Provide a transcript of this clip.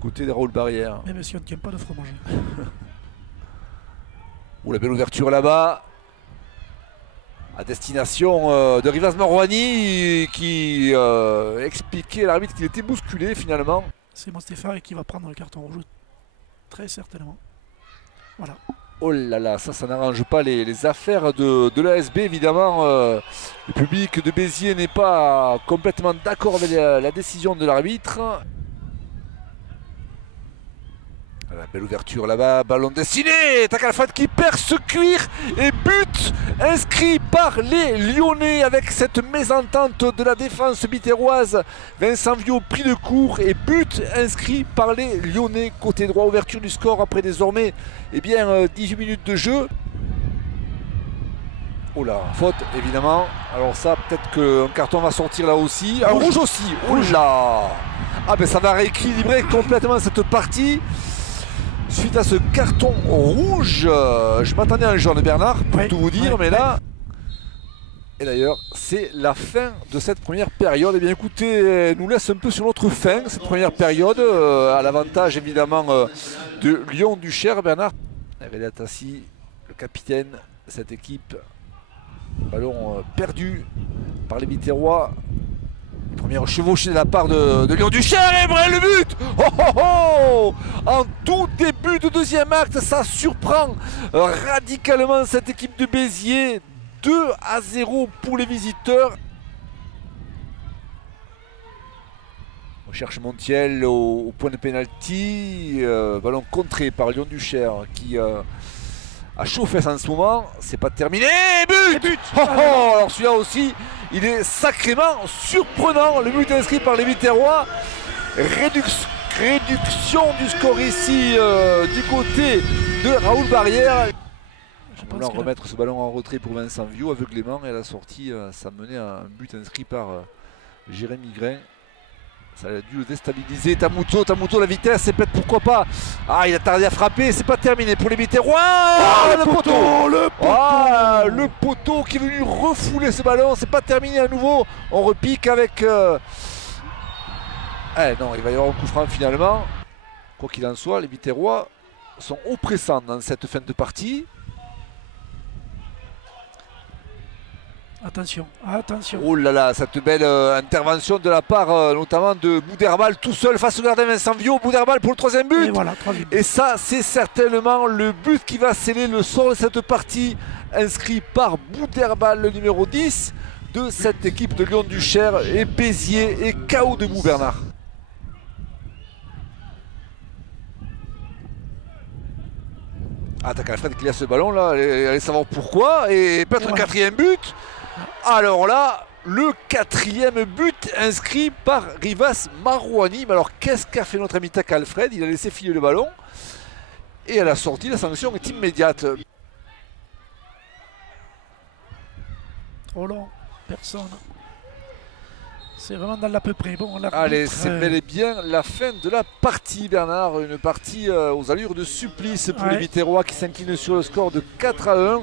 côté de Raoul Barrière. Même si on ne tient pas de fromage. Oh, la belle ouverture là-bas. À destination de Rivas Marouani qui expliquait à l'arbitre qu'il était bousculé finalement. C'est Mostéphane qui va prendre le carton rouge. Très certainement. Voilà. Oh là là, ça n'arrange pas les affaires de l'ASB évidemment. Le public de Béziers n'est pas complètement d'accord avec la décision de l'arbitre. La belle ouverture là-bas, ballon destiné, Takalfred qui perd ce cuir et but inscrit par les Lyonnais avec cette mésentente de la défense bitéroise. Vincent Viau pris de court et but inscrit par les Lyonnais côté droit. Ouverture du score après désormais 18 minutes de jeu. Oh là, faute évidemment. Alors ça, peut-être qu'un carton va sortir là aussi. Un rouge aussi. Oh là. Ah ben ça va rééquilibrer complètement cette partie. Suite à ce carton rouge, je m'attendais à un jaune Bernard, pour tout vous dire, mais là... Et d'ailleurs, c'est la fin de cette première période. Eh bien écoutez, nous laisse un peu sur notre fin, cette première période, à l'avantage évidemment de Lyon-Duchère, Bernard. René Tassi, le capitaine de cette équipe. Ballon perdu par les Biterrois. Première chevauchée de la part de Lyon-Duchère et Brel le but. Oh oh oh. En tout début de deuxième acte, ça surprend radicalement cette équipe de Béziers. 2-0 pour les visiteurs. On cherche Montiel au point de pénalty. Ballon contré par Lyon-Duchère qui a chauffé en ce moment. C'est pas terminé. But, oh oh. Alors celui-là aussi, il est sacrément surprenant. Le but inscrit par les Biterrois. Réduction du score ici du côté de Raoul Barrière. On va remettre ce ballon en retrait pour Vincent Viau aveuglément et à la sortie ça menait à un but inscrit par Jérémy Grain. Ça a dû le déstabiliser. Tamuto, la vitesse, c'est peut-être pourquoi pas. Ah, il a tardé à frapper, c'est pas terminé pour les Biterrois. Oh, le poteau, le poteau qui est venu refouler ce ballon, c'est pas terminé à nouveau. On repique avec... non, il va y avoir un coup franc finalement. Quoi qu'il en soit, les Biterrois sont oppressants dans cette fin de partie. Attention, attention. Oh là là, cette belle intervention de la part notamment de Bouderbal tout seul face au gardien Vincent Viau. Bouderbal pour le troisième but. Et voilà, troisième but. Et ça, c'est certainement le but qui va sceller le sort de cette partie, inscrit par Bouderbal, le numéro 10 de cette équipe de Lyon-Duchère. Et Béziers et KO debout, Bernard. Ah, t'as Alfred qui laisse ce ballon là, allez savoir pourquoi. Et peut-être un quatrième but. Alors là, le quatrième but inscrit par Rivas Marouani. Mais alors qu'est-ce qu'a fait notre ami Tak Alfred? Il a laissé filer le ballon. Et à la sortie, la sanction est immédiate. Trop long, personne. C'est vraiment dans l'à peu près. Bon, allez, c'est bel et bien la fin de la partie, Bernard. Une partie aux allures de supplice pour les Biterrois qui s'inclinent sur le score de 4-1.